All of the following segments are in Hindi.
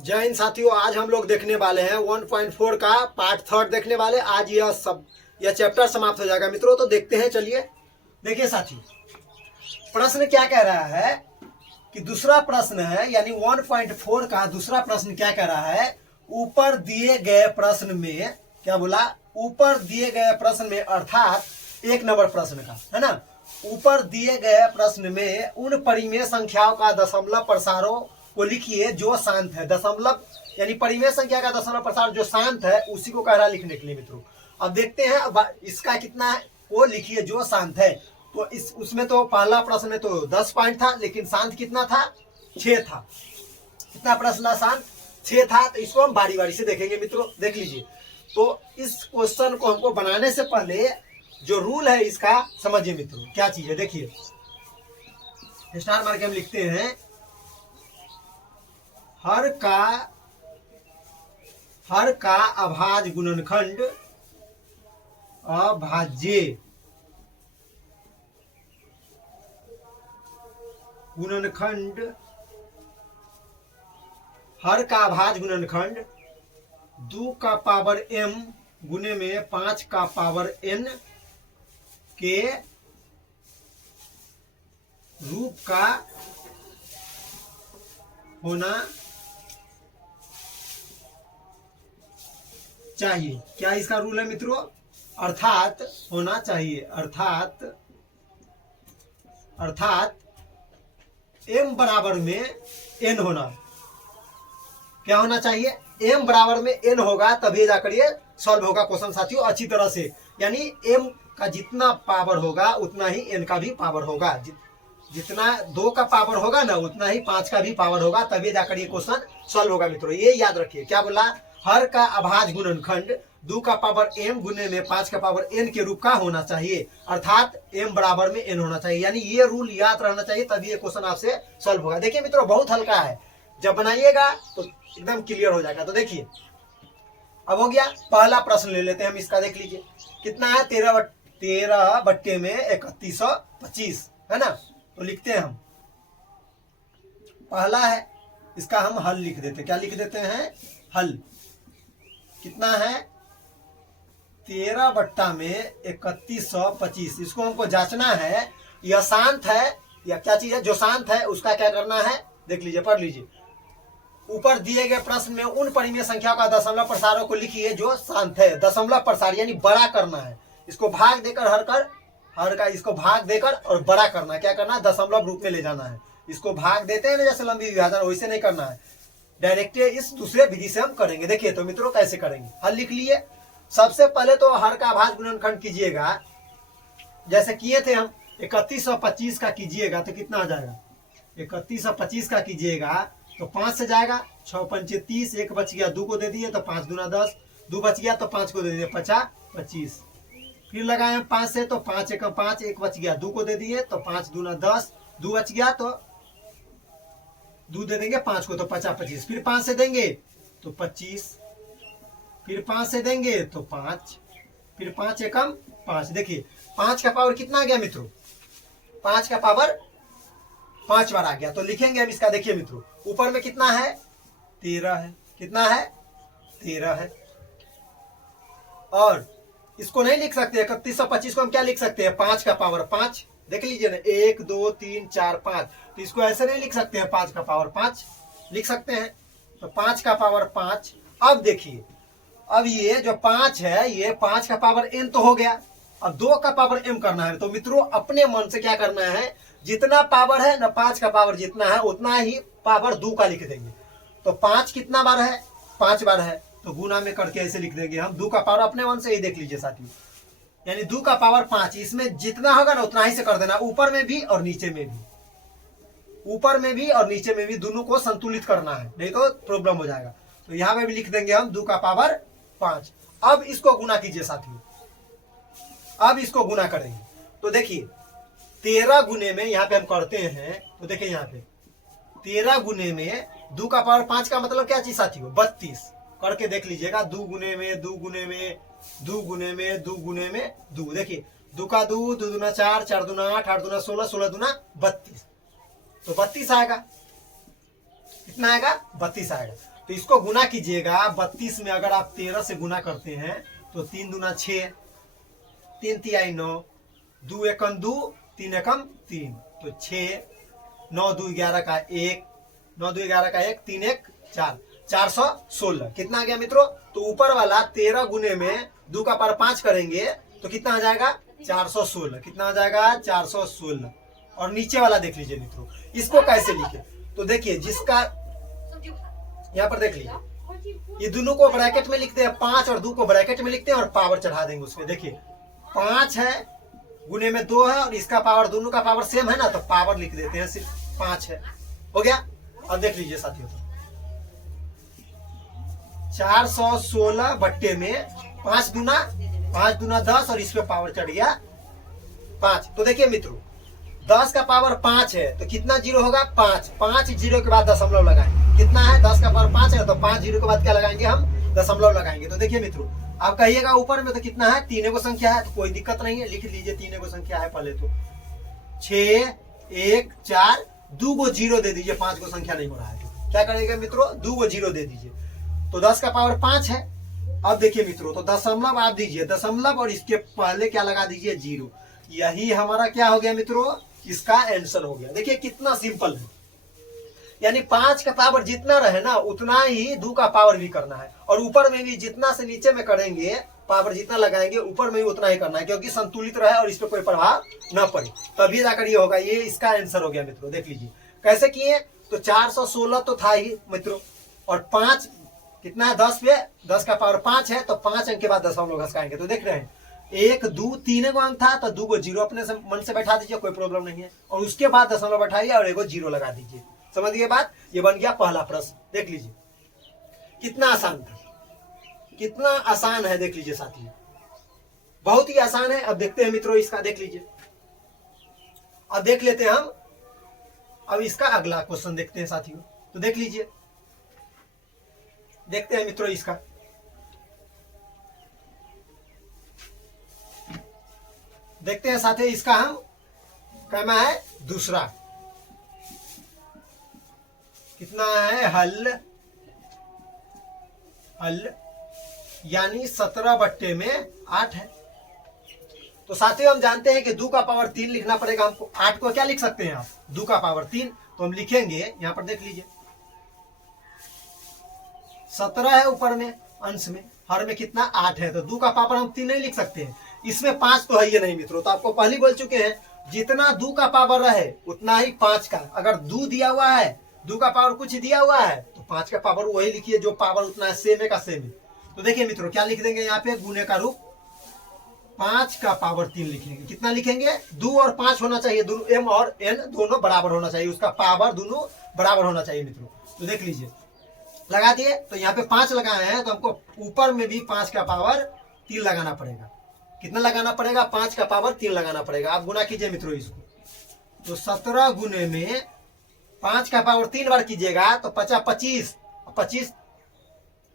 जय हिंद साथियों, आज हम लोग देखने वाले हैं 1.4 का पार्ट थर्ड देखने वाले। आज यह चैप्टर समाप्त हो जाएगा मित्रों। तो देखते हैं, चलिए। देखिए साथियों, प्रश्न क्या कह रहा है कि दूसरा प्रश्न है, यानी 1.4 का दूसरा प्रश्न क्या कह रहा है। ऊपर दिए गए प्रश्न में क्या बोला, ऊपर दिए गए प्रश्न में, अर्थात 1 नंबर प्रश्न का है ना। ऊपर दिए गए प्रश्न में उन परिमेय संख्याओं का दशमलव प्रसारों को लिखिए जो शांत है। दशमलव यानी परिमेय संख्या का दशमलव प्रसार जो शांत है, उसी को कह रहा लिखने के लिए मित्रों। अब देखते हैं, अब इसका कितना है वो लिखिए जो शांत है। तो उसमें तो पहला प्रश्न में तो 10 पॉइंट था, लेकिन शांत कितना था, 6 था। कितना प्रश्न शांत, 6 था। तो इसको हम बारी बारी से देखेंगे मित्रों, देख लीजिए। तो इस क्वेश्चन को हमको बनाने से पहले जो रूल है इसका समझिए मित्रों, क्या चीज है। देखिए, स्टार मार के हम लिखते हैं, हर का अभाज्य गुणनखंड अभाज्य गुणनखंड, हर का अभाज्य गुणनखंड 2 का पावर m गुने में 5 का पावर n के रूप का होना चाहिए। क्या इसका रूल है मित्रों, अर्थात होना चाहिए, अर्थात m बराबर में n होना। क्या होना चाहिए, m बराबर में n होगा, तभी जाकर ये सॉल्व होगा क्वेश्चन साथियों अच्छी तरह से। यानी m का जितना पावर होगा उतना ही n का भी पावर होगा। जितना 2 का पावर होगा ना, उतना ही 5 का भी पावर होगा, तभी जाकर ये क्वेश्चन सॉल्व होगा मित्रों। ये याद रखिए। क्या बोला, हर का अभाज्य गुणनखंड 2 का पावर m गुने में 5 का पावर n के रूप का होना चाहिए, अर्थात m बराबर में n होना चाहिए। यानी ये रूल याद रहना चाहिए, तभी ये क्वेश्चन आपसे सॉल्व होगा। देखिए मित्रों, बहुत हल्का है, जब बनाइएगा तो एकदम क्लियर हो जाएगा। तो देखिए, अब हो गया। पहला प्रश्न ले लेते हैं हम इसका, देख लीजिए कितना है, 13 बट्टे में 3125 है ना। तो लिखते हैं हम, पहला है, इसका हम हल लिख देते हैं। क्या लिख देते हैं, हल। कितना है, 13 बट्टा में 3125। इसको हमको जांचना है, यह शांत है या क्या चीज है। जो शांत है उसका क्या करना है, देख लीजिए, पढ़ लीजिए। ऊपर दिए गए प्रश्न में उन परिमेय संख्या का दशमलव प्रसारों को लिखिए जो शांत है। दशमलव प्रसार यानी बड़ा करना है, इसको भाग देकर हर का इसको भाग देकर और बड़ा करना है। क्या करना है, दशमलव रूप में ले जाना है। इसको भाग देते हैं ना जैसे लंबी विभाजन, वैसे नहीं करना है, डायरेक्ट इस दूसरे विधि से हम करेंगे। देखिए तो मित्रों कैसे करेंगे, हल लिख लिए। सबसे पहले तो हर का अभाज्य गुणनखंड कीजिएगा, जैसे किए थे हम 3125 का कीजिएगा तो कितना आ जाएगा, 3125 का कीजिएगा तो 5 से जाएगा, 6 पंचे 30, 1 बच गया, 2 को दे दिए तो 5 दूना 10, 2 बच गया तो 5 को दे दिए, 50 25। फिर लगाए हम 5 से, तो 5 1 5, 1 बच गया, 2 को दे दिए तो 5 दूना 10, 2 बच गया तो 2 दे देंगे 5 को तो 50 25। फिर 5 से देंगे तो 25, फिर 5 से देंगे तो 5, फिर 5 एकम 5। देखिए 5 का पावर कितना आ गया मित्रों, 5 का पावर 5 बार आ गया। तो लिखेंगे हम इसका, देखिए मित्रों, ऊपर में कितना है, 13 है। कितना है, 13 है। और इसको नहीं लिख सकते 3125 को हम क्या लिख सकते हैं, 5 का पावर 5। देख लीजिए ना, 1 2 3 4 5। तो इसको ऐसे नहीं लिख सकते हैं, 5 का पावर 5 लिख सकते हैं। तो 5 का पावर 5। अब देखिए, अब ये जो 5 है, ये 5 का पावर n तो हो गया। अब 2 का पावर m करना है। तो मित्रों अपने मन से क्या करना है, जितना पावर है ना, 5 का पावर जितना है उतना ही पावर 2 का लिख देंगे। तो 5 कितना बार है, 5 बार है, तो गुना में करके ऐसे लिख देंगे हम। 2 का पावर अपने मन से ही देख लीजिए साथियों, यानी 2 का पावर 5। इसमें जितना होगा ना उतना ही से कर देना, ऊपर में भी और नीचे में भी, ऊपर में भी और नीचे में भी, दोनों को संतुलित करना है, नहीं तो प्रॉब्लम हो जाएगा। तो यहां पे भी लिख देंगे हम 2 का पावर 5। अब इसको गुना कीजिए साथियों, अब इसको गुना करेंगे। तो देखिए 13 गुने में यहाँ पे हम करते हैं, तो देखिए यहाँ पे 13 गुने में 2 का पावर 5 का मतलब क्या चीज साथियों, 32। करके देख लीजिएगा, 2 गुने में 2 गुने में 2 गुने में 2 गुने में 2। देखिए 2 का 2, 2 दूना 4, 4 दूना 8, 8 दूना 16, 16 दूना 32। तो 32 आएगा। कितना आएगा, 32 आएगा। तो इसको गुना कीजिएगा 32 में। अगर आप 13 से गुना करते हैं तो 3 दूना 6, 3 तिहाई 9, 2 एकम 2, 3 एकम 3, तो 6, 9 2 11 का 1, 9 2 11 का 1, 3 1 4, 416 कितना आ गया मित्रों। तो ऊपर वाला 13 गुने में 2 का पावर 5 करेंगे तो कितना आ जाएगा 416। कितना आ जाएगा 416। और नीचे वाला देख लीजिए मित्रों, इसको कैसे लिखे तो देखिए, जिसका यहाँ पर देख लीजिए, ये दोनों को ब्रैकेट में लिखते हैं 5 और 2 को ब्रैकेट में लिखते हैं और पावर चढ़ा देंगे उसमें। देखिए 5 है गुने में 2 है और इसका पावर, दोनों का पावर सेम है ना, तो पावर लिख देते हैं, सिर्फ 5 है, हो गया। अब देख लीजिए साथियों, 416 बट्टे में 5 दूना 10 और इस पे पावर चढ़ गया 5। तो देखिए मित्रों, 10 का पावर 5 है तो कितना जीरो होगा 5, 5 जीरो के बाद दशमलव लगाएंगे। कितना है 10 का पावर 5 है तो 5 जीरो के बाद क्या लगाएंगे हम, दशमलव लगाएंगे। तो देखिए मित्रों, आप कहिएगा ऊपर में तो कितना है, 3 को संख्या है, तो कोई दिक्कत नहीं है, लिख लीजिए 3 को संख्या है। पहले तो 6 1 4, 2 को जीरो दे दीजिए, 5 को संख्या नहीं हो रहा है तो क्या करेगा मित्रों, 2 को जीरो दे दीजिए। तो 10 का पावर 5 है। अब देखिए मित्रों, तो दशमलव आप दीजिए, दशमलव और इसके पहले क्या लगा दीजिए, जीरो। यही हमारा क्या हो गया मित्रों, इसका आंसर हो गया। देखिए कितना सिंपल है, यानी 5 का पावर जितना रहे ना उतना ही 2 का पावर भी करना है, और ऊपर में भी जितना से नीचे में करेंगे पावर जितना लगाएंगे ऊपर में भी उतना ही करना है, क्योंकि संतुलित रहे और इस पर कोई प्रभाव न पड़े, तभी जाकर ये होगा। ये इसका आंसर हो गया मित्रों। देख लीजिए कैसे किए, तो 416 तो था ही मित्रों, और 5 कितना है 10 पे, 10 का पावर 5 है तो 5 अंक के बाद दशमलव घसकाएंगे। तो देख रहे हैं 1 2 3 को अंक था तो 2 को जीरो अपने से मन से बैठा दीजिए, कोई प्रॉब्लम नहीं है, और उसके बाद दशमलव बैठाइए और 1 को जीरो लगा दीजिए। समझ गए बात, ये बन गया पहला प्रश्न। देख लीजिए कितना आसान था, कितना आसान है, देख लीजिए साथियों, बहुत ही आसान है। अब देखते हैं मित्रों इसका, देख लीजिए, अब देख लेते हैं हम अब इसका अगला क्वेश्चन देखते हैं साथियों। तो देख लीजिए, देखते हैं मित्रों इसका, देखते हैं साथियों इसका हम कहना है दूसरा, कितना है हल, यानी 17 बट्टे में 8 है। तो साथियों हम जानते हैं कि 2 का पावर 3 लिखना पड़ेगा हमको। 8 को क्या लिख सकते हैं आप, 2 का पावर 3, तो हम लिखेंगे यहां पर देख लीजिए 17 है ऊपर में, अंश में, हर में कितना 8 है, तो 2 का पावर हम 3 नहीं लिख सकते हैं। इसमें 5 तो है ही नहीं मित्रों, तो आपको पहले बोल चुके हैं जितना 2 का पावर रहे उतना ही 5 का, अगर 2 दिया हुआ है, 2 का पावर कुछ दिया हुआ है तो 5 का पावर वही लिखिए जो पावर उतना है, सेम है का सेम है। तो देखिए मित्रों क्या लिख देंगे यहाँ पे, गुने का रूप 5 का पावर 3 लिखेंगे। कितना लिखेंगे, 2 और 5 होना चाहिए, दोनों m और n दोनों बराबर होना चाहिए, उसका पावर दोनों बराबर होना चाहिए मित्रों। तो देख लीजिए लगा दिए, तो यहाँ पे 5 लगाए हैं तो हमको ऊपर में भी 5 का पावर 3 लगाना पड़ेगा। कितना लगाना पड़ेगा, 5 का पावर 3 लगाना पड़ेगा। आप गुना कीजिए मित्रों इसको, तो 17 गुने में 5 का पावर 3 बार कीजिएगा तो 25 25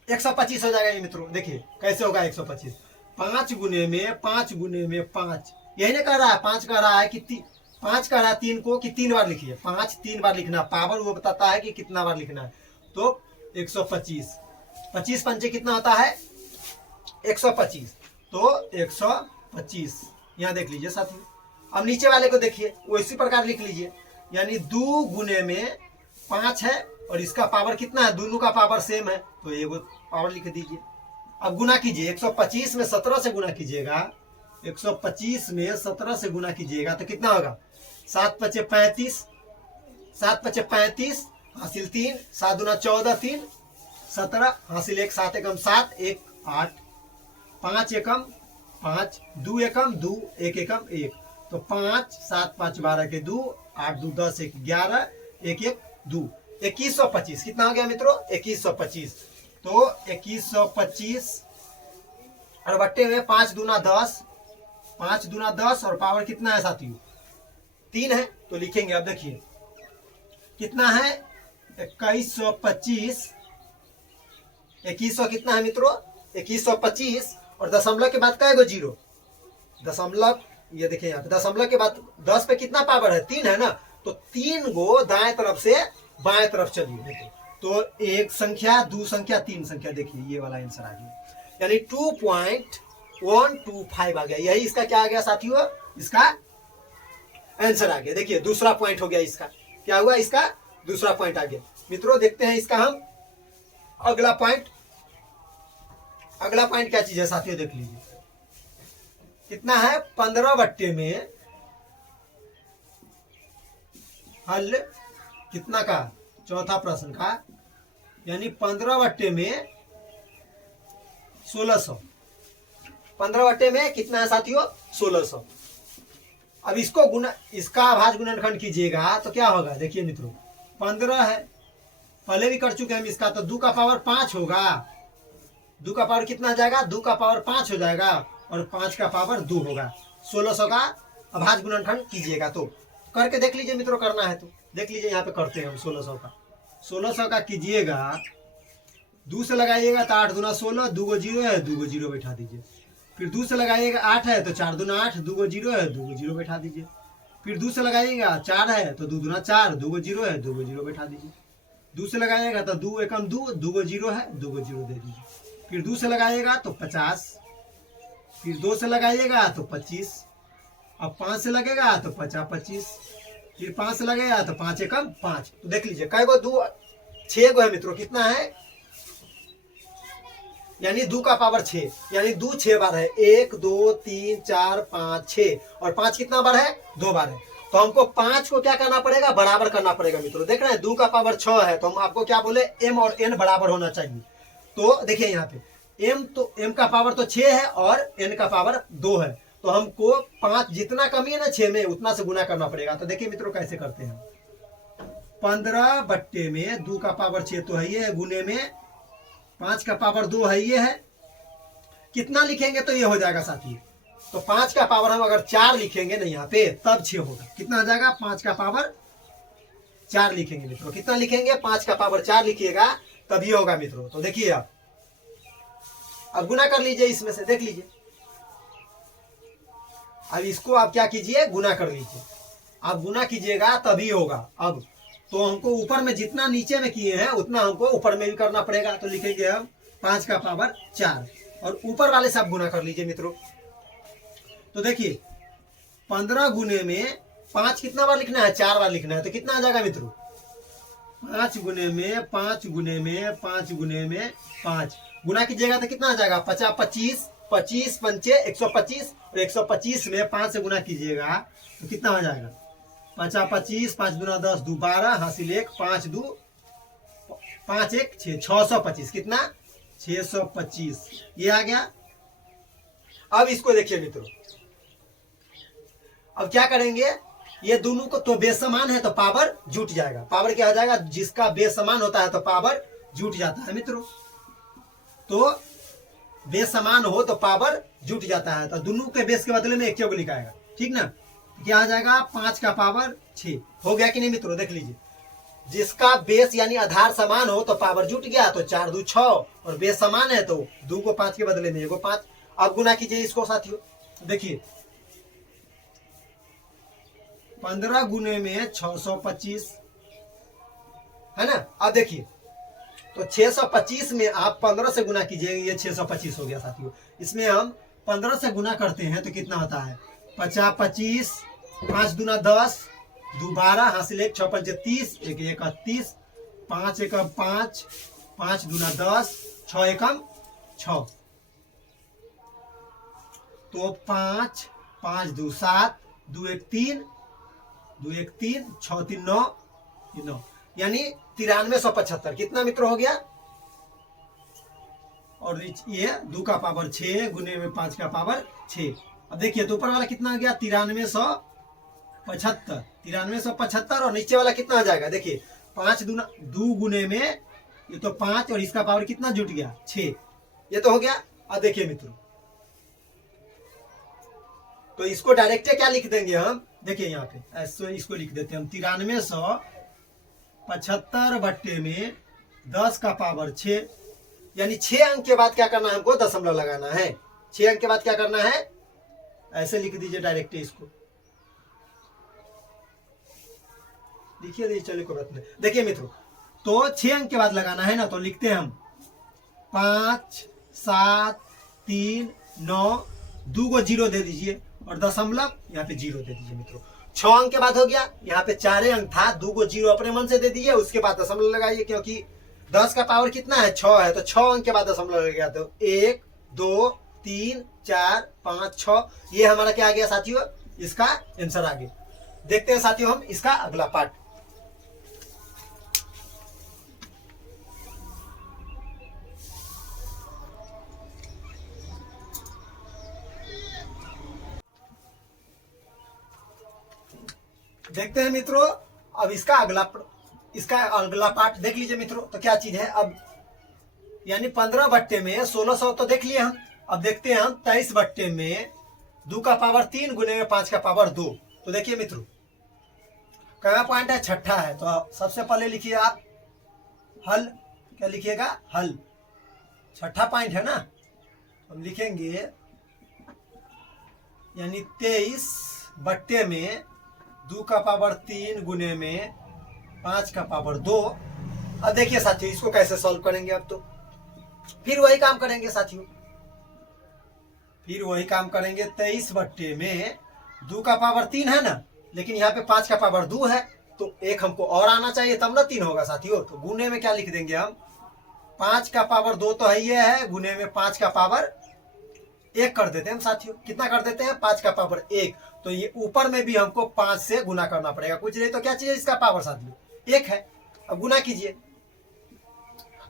125 हो जाएगा ये मित्रों। देखिए कैसे होगा 125, 5 गुने में 5 गुने में 5, यही नहीं कह रहा है, 5 कह रहा है कि 5 कह रहा है 3 को कि 3 बार लिखिए, 5 3 बार लिखना, पावर वो बताता है कि कितना बार लिखना है। तो 125, 25 पंचे कितना होता है 125, तो 125 यहाँ देख लीजिए साथियों। अब नीचे वाले को देखिए, वो इसी प्रकार लिख लीजिए, यानी 2 गुने में 5 है और इसका पावर कितना है, दोनों का पावर सेम है, तो ये पावर लिख दीजिए। अब गुना कीजिए, 125 में 17 से गुना कीजिएगा, 125 में 17 से गुना कीजिएगा तो कितना होगा, 7 पचे 35, 7 पचे 35 हासिल 3, 7 दूना 14, 3 17 हासिल 1, 7 एकम 7, 1 8, 5 एकम 5, 2 एकम 2, 1 एकम 1, तो 5 7 5 12 के 2, 8 2 10 1 11, 1 1 2, 2125 कितना हो गया मित्रों, 2125। तो 2125 और बट्टे में 5 दूना 10, 5 दूना 10 और पावर कितना है साथियों 3 है, तो लिखेंगे। अब देखिए कितना है 2125, 2100 कितना है मित्रों 2125, और दशमलव के बाद क्या है जीरो, दशमलव, ये देखिए यहाँ पे दशमलव के बाद 10 पे कितना पावर है 3 है ना, तो 3 गो दाएं तरफ से बाएं तरफ चलिए, तो एक संख्या, दो संख्या, तीन संख्या, देखिए ये वाला आंसर आ गया, यानी 2.125 आ गया। यही इसका क्या आ गया साथियों, इसका आंसर आ गया। देखिए दूसरा पॉइंट हो गया इसका, क्या हुआ, इसका दूसरा पॉइंट आ गया। मित्रों देखते हैं इसका हम अगला पॉइंट। अगला पॉइंट क्या चीज है साथियों, देख लीजिए कितना है, 15 बट्टे में हल कितना का, चौथा प्रश्न का, यानी 15 बट्टे में 1600। 15 बट्टे में कितना है साथियों, 1600। अब इसको गुना, इसका अभाज्य गुणनखंड कीजिएगा तो क्या होगा, देखिए मित्रों 15 है, पहले भी कर चुके हैं हम इसका, तो 2 का पावर 5 होगा। 2 का पावर कितना आ जाएगा, 2 का पावर 5 हो जाएगा और 5 का पावर 2 होगा। 1600 का अभाज्य गुणनखंड कीजिएगा तो करके देख लीजिए मित्रों, करना है तो देख लीजिए, यहाँ पे करते हैं हम 1600 का। 1600 का कीजिएगा, 2 से लगाइएगा तो 8 दूना 16, 2 गो 0 है, 2 गो 0 बैठा दीजिए। फिर 2 से लगाइएगा 8 है तो 4 दूना 8, 2 गो 0 है, 2 गो 0 बैठा दीजिए। फिर 2 से लगाइएगा 4 है तो 2 दूना 4, 2 गो 0 है, 2 गो 0 बैठा दीजिए। 2 से लगाइएगा तो 2 एकम 2, 2 गो 0 है, 2 गो 0 दे दीजिए। फिर 2 से लगाइएगा तो 50, फिर 2 से लगाइएगा तो 25, अब 5 से लगेगा तो 50 25, फिर 5 से लगेगा तो 5 एकम 5। तो देख लीजिए कै गो, 2 6 गो है मित्रों, कितना है, यानी 2 का पावर 6, यानी 2 6 बार है, 1 2 3 4 5 6, और 5 कितना बार है, 2 बार है। तो हमको 5 को क्या करना पड़ेगा, बराबर करना पड़ेगा मित्रों। देख रहे हैं 2 का पावर 6 है, तो हम आपको क्या बोले, m और n बराबर होना चाहिए। तो देखिए यहाँ पे m का पावर तो 6 है और n का पावर 2 है, तो हमको 5 जितना कमी है ना 6 में, उतना से गुना करना पड़ेगा। तो देखिए मित्रों कैसे करते हैं, 15 बट्टे में 2 का पावर 6 तो है ये, गुने में 5 का पावर 2 है ये है, कितना लिखेंगे तो ये हो जाएगा साथी। तो 5 का पावर हम अगर 4 लिखेंगे ना यहाँ पे, तब 6 होगा। कितना आ जाएगा, 5 का पावर 4 लिखेंगे मित्रों, कितना लिखेंगे, 5 का पावर 4 लिखिएगा तब ये होगा मित्रों। तो देखिए आप अब गुना कर लीजिए इसमें से, देख लीजिए। अब इसको आप क्या कीजिए, गुना कर लीजिए। आप गुना कीजिएगा तभी होगा। अब तो हमको ऊपर में जितना नीचे में किए हैं उतना हमको ऊपर में भी करना पड़ेगा। तो लिखेंगे हम 5 का पावर 4 और ऊपर वाले से आप गुना कर लीजिए मित्रों। तो देखिए 15 गुने में 5 कितना बार लिखना है, 4 बार लिखना है। तो कितना आ जाएगा मित्रों, 5 गुने में 5 गुने में 5 गुने में 5 गुना कीजिएगा तो कितना आ जाएगा, 50 25, 25 पंचे 125, और 125 में 5 से गुना कीजिएगा तो कितना हो जाएगा, 50 25, 5 दूना 10, 2 12, हासिल 1, 5 2 5 1 6, 625। कितना, 625 ये आ गया। अब इसको देखिए मित्रों, अब क्या करेंगे, ये दोनों को तो बेस समान है तो पावर जुट जाएगा। पावर क्या हो जाएगा, जिसका बेस समान होता है तो पावर जुट जाता है मित्रों। तो बेस समान हो तो पावर जुट जाता है, तो दोनों के बेस के बदले में एक को लिखाएगा, ठीक ना। क्या आ जाएगा, 5 का पावर 6 हो गया कि नहीं मित्रों, देख लीजिए। जिसका बेस यानी आधार समान हो तो पावर जुट गया, तो 4 2 6, और बेस समान है तो 2 को 5 के बदले में 1 को 5। अब गुना कीजिए इसको साथियों, देखिए 15 गुने में 625 है ना। अब देखिए तो 625 में आप 15 से गुना कीजिए, ये 625 हो गया साथियों। इसमें हम 15 से गुना करते हैं तो कितना होता है, 50 25, 5 दूना 10, 2 12, हासिल 1, 6 पंचे 30, 1 1 30, 5 1 5, 5 दूना 10, 6 एकम 6। तो 5 5 2 7, 2 1 3, 2 1 3, 6 3 9, 9 यानी 9375। कितना मित्र हो गया, और ये 2 का पावर 6 गुने में 5 का पावर 6। अब देखिए तो ऊपर वाला कितना आ गया, 9375, 9375, और नीचे वाला कितना आ जाएगा, देखिए 5 दूना 2 गुने में ये तो 5, और इसका पावर कितना जुट गया, 6, ये तो हो गया। अब देखिए मित्रों, तो इसको डायरेक्ट क्या लिख देंगे हम, देखिए यहाँ पे ऐसे इसको लिख देते हैं हम, 9375 बट्टे में 10 का पावर 6, यानी 6 अंक के बाद क्या करना है, हमको दशमलव लगाना है। 6 अंक के बाद क्या करना है, ऐसे लिख दीजिए डायरेक्ट, इसको लिखिए दीजिए, चलिए कोई बात नहीं। देखिए मित्रों तो 6 अंक के बाद लगाना है ना, तो लिखते हैं हम 5 7 3 9, 2 को 0 दे दीजिए और दशमलव यहाँ पे 0 दे दीजिए मित्रों। 6 अंक के बाद हो गया, यहाँ पे 4 अंक था, 2 को 0 अपने मन से दे दीजिए, उसके बाद दशमलव लगाइए, क्योंकि 10 का पावर कितना है 6 है, तो 6 अंक के बाद दशमलव लगेगा, तो 1 2 3 4 5 6, ये हमारा क्या आ गया साथियों, इसका आंसर आ गया। देखते हैं साथियों हम इसका अगला पार्ट। देखते हैं मित्रों अब इसका अगला पार्ट देख लीजिए मित्रों। तो क्या चीज है, अब यानी 15 बट्टे में 1600 तो देख लिए हम। अब देखते हैं हम 23 बट्टे में 2 का पावर 3 गुने में 5 का पावर 2। तो देखिए मित्रों क्या पॉइंट है, छठा है। तो सबसे पहले लिखिए आप हल, क्या लिखिएगा, हल, छठा पॉइंट है ना। हम लिखेंगे यानी 23 बट्टे में 2 का पावर 3 गुने में 5 का पावर 2। अब देखिए साथियों इसको कैसे सॉल्व करेंगे। अब तो फिर वही काम करेंगे साथियों, फिर वही काम करेंगे। 23 बट्टे में 2 का पावर 3 है ना, लेकिन यहाँ पे 5 का पावर 2 है, तो एक हमको और आना चाहिए तब ना 3 होगा साथियों। तो गुने में क्या लिख देंगे हम, 5 का पावर 2 तो है ये है, गुने में 5 का पावर 1 कर देते हैं हम साथियों। कितना कर देते हैं, 5 का पावर 1। तो ये ऊपर में भी हमको 5 से गुना करना पड़ेगा, कुछ नहीं तो क्या चाहिए इसका पावर साथियों 1 है। अब गुना कीजिए,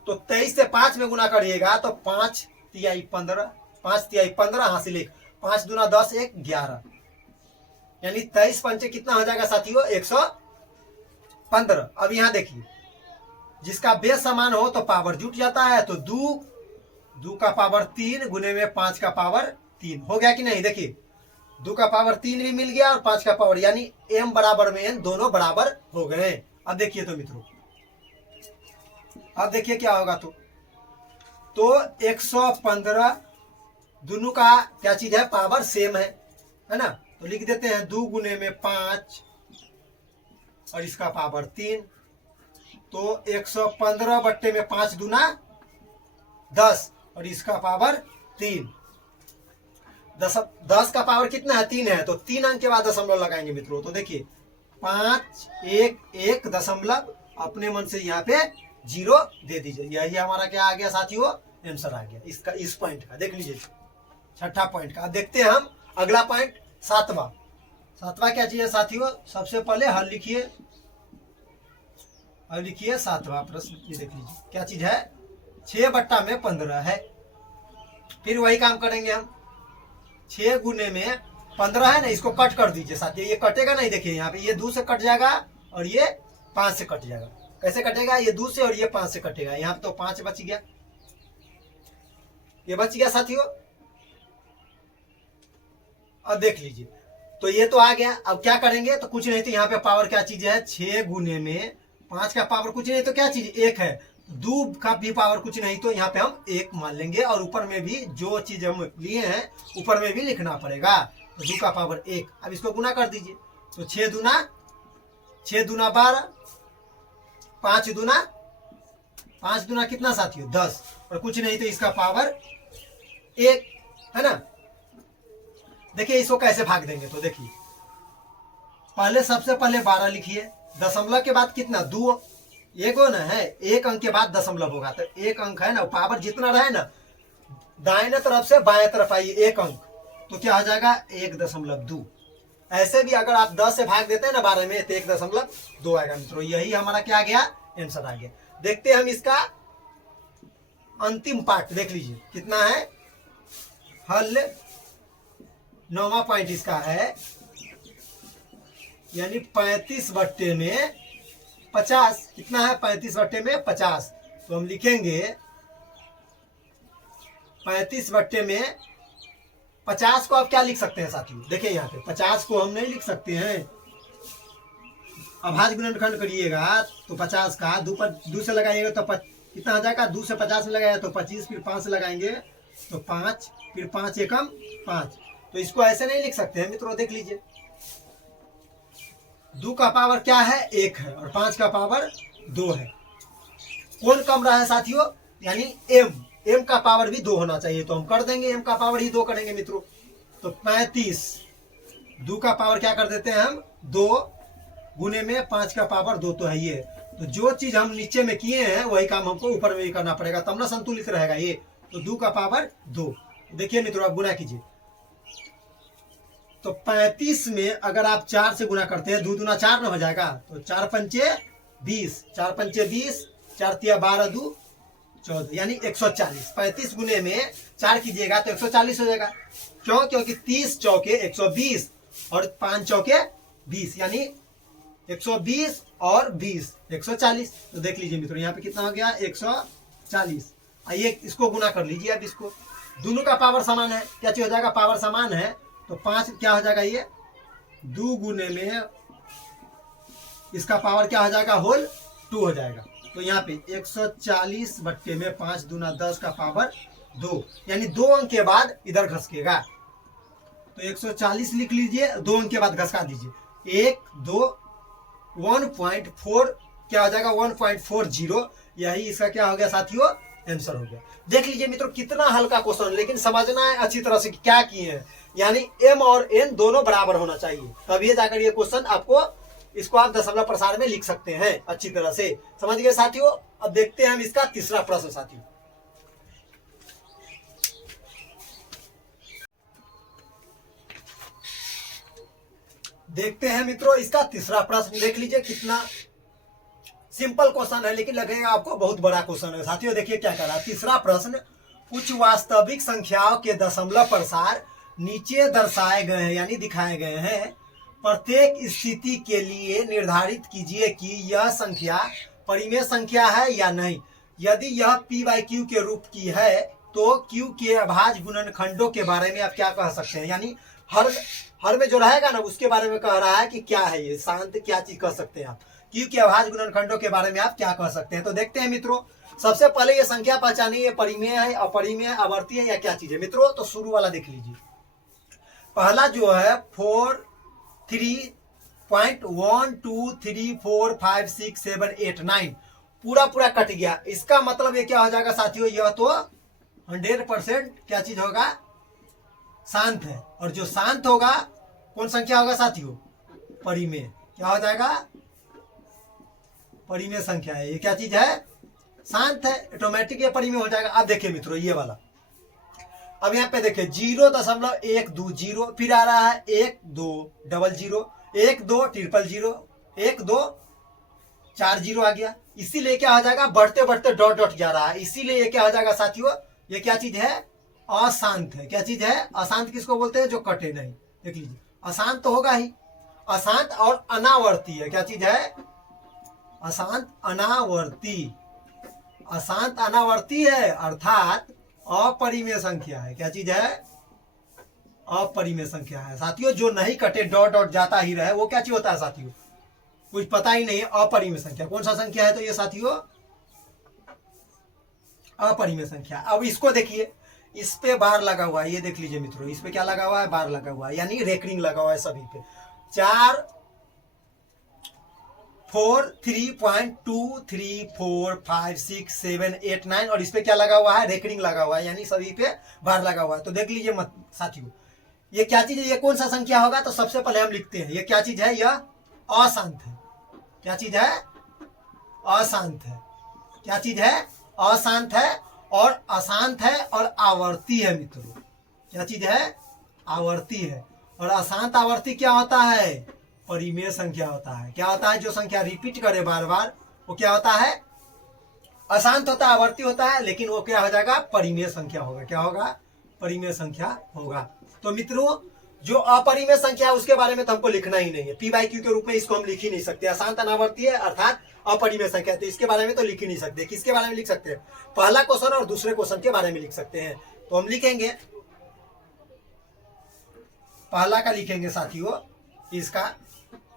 तो 23 से 5 में गुना करिएगा तो 5 तिहाई 15, 5 तिहाई 15 हासिल 1, 5 दूना 10 1 11, यानी 23 पंचे कितना हो जाएगा साथियों 115। अब यहाँ देखिए जिसका बेस समान हो तो पावर जुट जाता है, तो 2 का पावर 3 गुने में 5 का पावर 3 हो गया कि नहीं। देखिए 2 का पावर 3 भी मिल गया और 5 का पावर, यानी m बराबर में n दोनों बराबर हो गए। अब देखिए तो मित्रों, अब देखिए क्या होगा, तो 115 दोनों का क्या चीज है, पावर सेम है ना। तो लिख देते हैं 2 गुने में 5 और इसका पावर 3, तो 115 बट्टे में 5 दूना 10 और इसका पावर 3। 10 का पावर कितना है 3 है, तो 3 अंक के बाद दशमलव लगाएंगे मित्रों। तो देखिए 5 1 1 दशमलव अपने मन से यहाँ पे 0 दे दीजिए। यही हमारा क्या आ गया साथियों, आंसर आ गया इसका, इस पॉइंट का। देख लीजिए छठा पॉइंट का। अब देखते हैं हम अगला पॉइंट, सातवां क्या चाहिए साथियों, सबसे पहले हल लिखिए। अब लिखिए 7वां प्रश्न, ये देख लीजिए क्या चीज है, 6 बट्टा में 15 है। फिर वही काम करेंगे हम, 6 गुने में 15 है ना, इसको कट कर दीजिए साथियों। ये कटेगा नहीं, देखिए यहाँ पे ये 2 से कट जाएगा और ये 5 से कट जाएगा। कैसे कटेगा, ये 2 से और ये 5 से कटेगा। यहाँ पे तो 5 बच गया, ये बच गया साथियों। अब देख लीजिए, तो ये तो आ गया। अब क्या करेंगे, तो कुछ नहीं तो यहाँ पे पावर क्या चीज है, 6 गुने में 5 का पावर कुछ नहीं तो क्या चीज 1 है, 2 का भी पावर कुछ नहीं तो यहाँ पे हम 1 मान लेंगे, और ऊपर में भी जो चीज हम लिए हैं ऊपर में भी लिखना पड़ेगा। तो 2 का पावर 1। अब इसको गुना कर दीजिए, तो 6 दूना 12, 5 दूना कितना साथियों 10, और कुछ नहीं तो इसका पावर 1 है ना। देखिए इसको कैसे भाग देंगे, तो देखिए पहले सबसे पहले 12 लिखिए, दशमलव के बाद कितना 2, एक हो ना है, 1 अंक के बाद दशमलव होगा, तो 1 अंक है ना, पावर जितना रहे ना दाहिने तरफ से बाएं तरफ आइए 1 अंक, तो क्या हो जाएगा 1.2। ऐसे भी अगर आप 10 से भाग देते हैं ना 12 में, तो 1.2 आएगा मित्रों। यही हमारा क्या आ गया, आंसर आ गया। देखते हैं हम इसका अंतिम पार्ट, देख लीजिए कितना है, हल 9वां पॉइंट इसका है, यानी 35 बट्टे में 50। कितना है, 35 बट्टे में 50। तो हम लिखेंगे 35 बट्टे में 50 को आप क्या लिख सकते हैं साथियों, देखिए यहाँ पे 50 को हम नहीं लिख सकते हैं। अभाज्य गुणनखंड करिएगा तो 50 का 2 से लगाइएगा तो कितना आ जाएगा, 2 से 50 में लगाएगा तो 25, फिर 5 से लगाएंगे तो 5, फिर 5 एकम 5। तो इसको ऐसे नहीं लिख सकते हैं मित्रों। देख लीजिए 2 का पावर क्या है 1 है और 5 का पावर 2 है। कौन कम रहा है साथियों, यानी एम का पावर भी 2 होना चाहिए, तो हम कर देंगे एम का पावर ही 2 करेंगे मित्रों। तो 35 2 का पावर क्या कर देते हैं हम 2 गुने में 5 का पावर 2 तो है ये। तो जो चीज हम नीचे में किए हैं वही काम हमको ऊपर में भी करना पड़ेगा, तब ना संतुलित रहेगा ये। तो 2 का पावर 2। देखिए मित्रों आप गुना कीजिए, तो 35 में अगर आप 4 से गुना करते हैं 2 दूना 4 ना हो जाएगा, तो 4 पंचे 20, 4 पंचे 20, 4 तिया 12 2 14, यानी 140। 35 गुने में 4 कीजिएगा तो 140 हो जाएगा। क्यों, क्योंकि 30 चौके 120 और 5 चौके 20, यानी 120 और 20 140। तो देख लीजिए मित्रों यहाँ पे कितना हो गया 140। आइए इसको गुना कर लीजिए। अब इसको दोनों का पावर समान है, क्या चीज हो जाएगा, पावर समान है, तो 5 क्या हो जाएगा, ये 2 गुने में इसका पावर क्या हो जाएगा होल 2 हो जाएगा। तो यहाँ पे 140 बट्टे में 5 दूना 10 का पावर 2, यानी 2 अंक के बाद इधर घसकेगा। तो 140 लिख लीजिए, 2 अंक के बाद घसका दीजिए, 1 2 1.4 क्या हो जाएगा 1.40, यही इसका क्या हो गया साथियों आंसर हो गया। देख लीजिए मित्रों कितना हल्का क्वेश्चन, लेकिन समझना है अच्छी तरह से कि क्या किए हैं, यानी एम और एन दोनों बराबर होना चाहिए, तभी जाकर ये क्वेश्चन आपको, इसको आप दशमलव प्रसार में लिख सकते हैं अच्छी तरह से। समझ गए साथियों। अब देखते हैं हम इसका तीसरा प्रश्न साथियों। देखते हैं मित्रों इसका तीसरा प्रश्न। देख लीजिए कितना सिंपल क्वेश्चन है, लेकिन लगेगा आपको बहुत बड़ा क्वेश्चन है साथियों। देखिए क्या कर रहा है तीसरा प्रश्न, कुछ वास्तविक संख्याओं के दशमलव प्रसार नीचे दर्शाए गए हैं यानी दिखाए गए हैं। प्रत्येक स्थिति के लिए निर्धारित कीजिए कि यह संख्या परिमेय संख्या है या नहीं। यदि यह p/q के रूप की है तो q के अभाज्य गुणनखंडों के बारे में आप क्या कह सकते हैं, यानी हर में जो रहेगा ना उसके बारे में कह रहा है कि क्या है ये शांत, क्या चीज कह सकते हैं आप, q के अभाज्य गुणनखंडों के बारे में आप क्या कह सकते हैं। तो देखते हैं मित्रों, सबसे पहले ये संख्या पहचानिए, ये परिमेय है, अपरिमेय, आवर्ती है या क्या चीज है मित्रों। तो शुरू वाला देख लीजिए, पहला जो है 4 3.123456789 पूरा पूरा कट गया। इसका मतलब ये क्या हो जाएगा साथियों, यह तो 100% क्या चीज होगा शांत है, और जो शांत होगा कौन संख्या होगा साथियों, परिमेय। क्या हो जाएगा, परिमेय संख्या है, ये क्या चीज है शांत है, ऑटोमेटिक ये परिमेय हो जाएगा। अब देखिए मित्रों ये वाला, अब यहाँ पे देखिए 0.120, फिर आ रहा है 1200, 1200, 1240 आ गया। इसीलिए क्या हो जाएगा, बढ़ते बढ़ते डॉट डॉट जा रहा है, इसीलिए ये क्या हो जाएगा साथियों, ये क्या चीज है अशांत है। क्या चीज है अशांत, किसको बोलते हैं जो कटे नहीं। देख लीजिए अशांत तो होगा ही, अशांत और अनावर्ती है। क्या चीज है अशांत अनावर्ती, अशांत अनावर्ती है अर्थात अपरिमेय संख्या है। क्या चीज है अपरिमेय संख्या है साथियों, जो नहीं कटे डॉट डॉट जाता ही रहे वो क्या चीज होता है साथियों, कुछ पता ही नहीं है, अपरिमेय संख्या। कौन सा संख्या है तो ये साथियों अपरिमेय संख्या। अब इसको देखिए, इस पे बार लगा हुआ है, ये देख लीजिए मित्रों, इस पे क्या लगा हुआ है बार लगा हुआ है, यानी रेकरिंग लगा हुआ है सभी पे। 4 3.2345678 और इस पे क्या लगा हुआ है रेकरिंग लगा हुआ है, यानी सभी पे बार लगा हुआ है। तो देख लीजिए मत साथियों, ये क्या चीज है, ये कौन सा संख्या होगा। तो सबसे पहले हम लिखते हैं ये क्या चीज है, यह अशांत है। क्या चीज है अशांत है। क्या चीज है अशांत है, और अशांत है और आवर्ती है मित्रों। क्या चीज है आवर्ती है, और अशांत आवर्ती क्या होता है परिमेय संख्या होता है। क्या होता है, जो संख्या रिपीट करे बार बार वो क्या होता है अशांत होता है, आवर्ती होता है, लेकिन वो क्या हो जाएगा परिमेय संख्या होगा। क्या होगा परिमेय संख्या होगा। तो मित्रों जो अपरिमेय संख्या है उसके बारे में तो हमको लिखना ही नहीं है, p/q के रूप में इसको हम लिख ही नहीं सकते। अशांत अनावर्ती है अर्थात अपरिमेय संख्या, तो इसके बारे में तो लिख ही नहीं सकते। किसके बारे में लिख सकते हैं, पहला क्वेश्चन और दूसरे क्वेश्चन के बारे में लिख सकते हैं। तो हम लिखेंगे पहला का लिखेंगे साथियों, इसका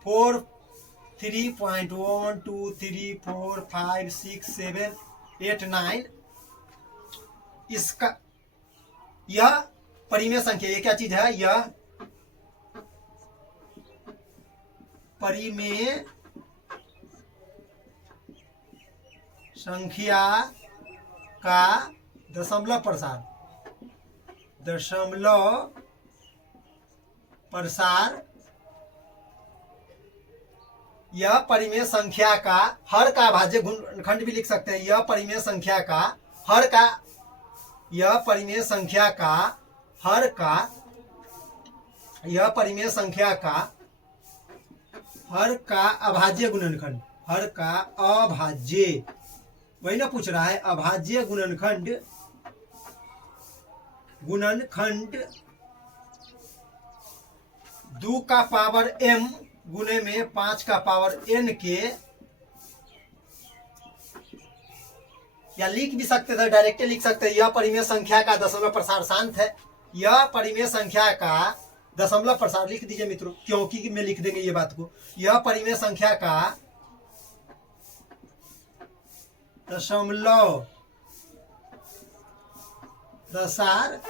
3.123456789 इसका यह परिमेय संख्या, ये क्या चीज है, यह परिमेय संख्या का दशमलव प्रसार यह परिमेय संख्या का हर का अभाज्य गुणनखंड भी लिख सकते हैं। यह परिमेय संख्या का हर का अभाज्य गुणनखंड, हर का अभाज्य, वही ना पूछ रहा है, अभाज्य गुणनखंड 2 का पावर m गुने में 5 का पावर n के, या लिख भी सकते थे, डायरेक्ट लिख सकते हैं, यह परिमेय संख्या का दशमलव प्रसार शांत है। यह परिमेय संख्या का दशमलव प्रसार लिख दीजिए मित्रों, क्योंकि में लिख देंगे ये बात को। यह परिमेय संख्या का दशमलव प्रसार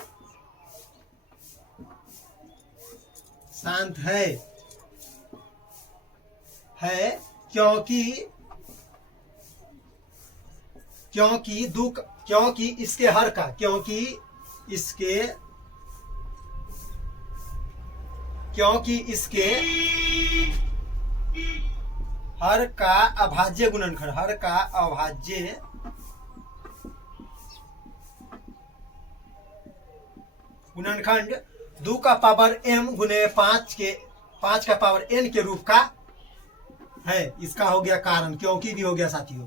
शांत है क्योंकि इसके हर का, हर का अभाज्य गुणनखंड, 2 का पावर m गुने 5 का पावर n के रूप का है। इसका हो गया कारण, क्योंकि भी हो गया साथियों,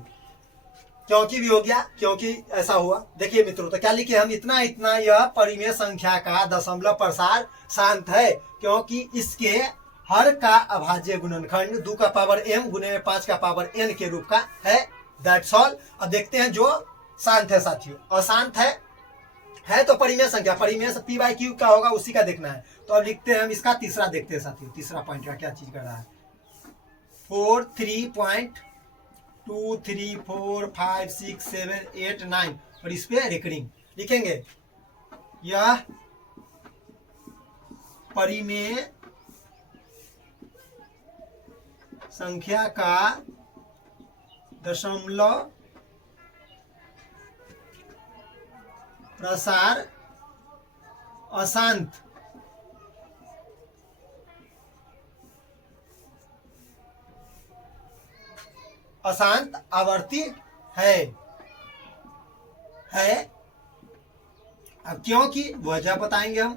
क्योंकि ऐसा हुआ। देखिए मित्रों, तो क्या लिखे हम, इतना यह परिमेय संख्या का दशमलव प्रसार शांत है क्योंकि इसके हर का अभाज्य गुणनखंड 2 का पावर m गुने 5 का पावर n के रूप का है। That's all. अब देखते हैं जो शांत है साथियों। अशांत है तो परिमेय संख्या, परिमेय पी बाई क्यू क्या होगा उसी का देखना है। तो अब लिखते हैं हम इसका तीसरा, देखते हैं साथियों तीसरा पॉइंट का क्या चीज कर रहा है। 4 3.2 3 4 5 6 7 8 9 और इस पे रेकरिंग लिखेंगे। यह परिमेय संख्या का दशमलव प्रसार अशांत आवर्ती है। अब क्योंकि वजह बताएंगे हम,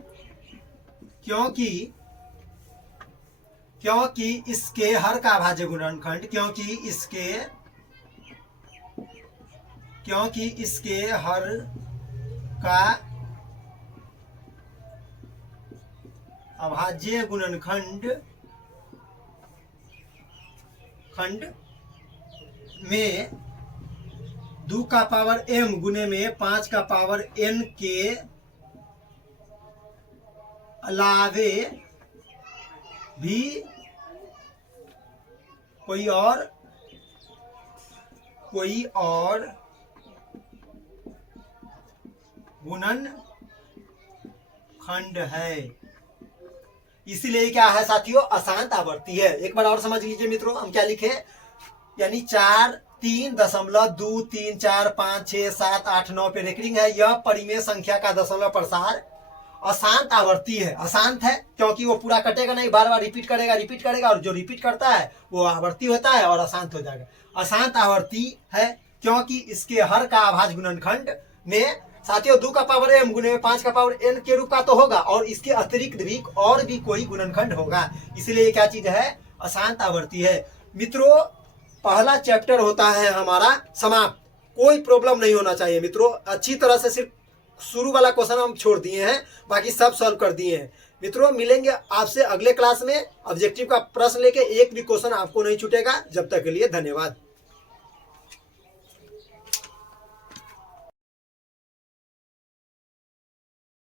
क्योंकि इसके हर का अभाज्य गुणनखंड, क्योंकि इसके हर का अभाज्य गुणनखंड में 2 का पावर m गुने में 5 का पावर n के अलावे भी कोई और गुणनखंड है। इसलिए क्या है साथियों, अशांत आवर्ती है। एक बार और समझ लीजिए मित्रों, हम क्या लिखे, यानी 3.2345678 पे रेकरिंग है। यह परिमेय संख्या का दशमलव प्रसार अशांत आवर्ती है। अशांत है क्योंकि वो पूरा कटेगा नहीं, बार बार रिपीट करेगा और जो रिपीट करता है वो आवर्ती होता है और अशांत हो जाएगा। अशांत आवर्ती है क्योंकि इसके हर का अभाज्य गुणनखंड में साथियों 2 का पावर m गुने 5 का पावर n के रूप का तो होगा और इसके अतिरिक्त भी और भी कोई गुणनखंड होगा। इसलिए क्या चीज है, अशांत आवर्ती है। मित्रों, पहला चैप्टर होता है हमारा समाप्त। कोई प्रॉब्लम नहीं होना चाहिए मित्रों। अच्छी तरह से सिर्फ शुरू वाला क्वेश्चन हम छोड़ दिए हैं, बाकी सब सॉल्व कर दिए हैं। मित्रों, मिलेंगे आपसे अगले क्लास में। ऑब्जेक्टिव का प्रश्न लेके एक भी क्वेश्चन आपको नहीं छूटेगा। जब तक के लिए धन्यवाद।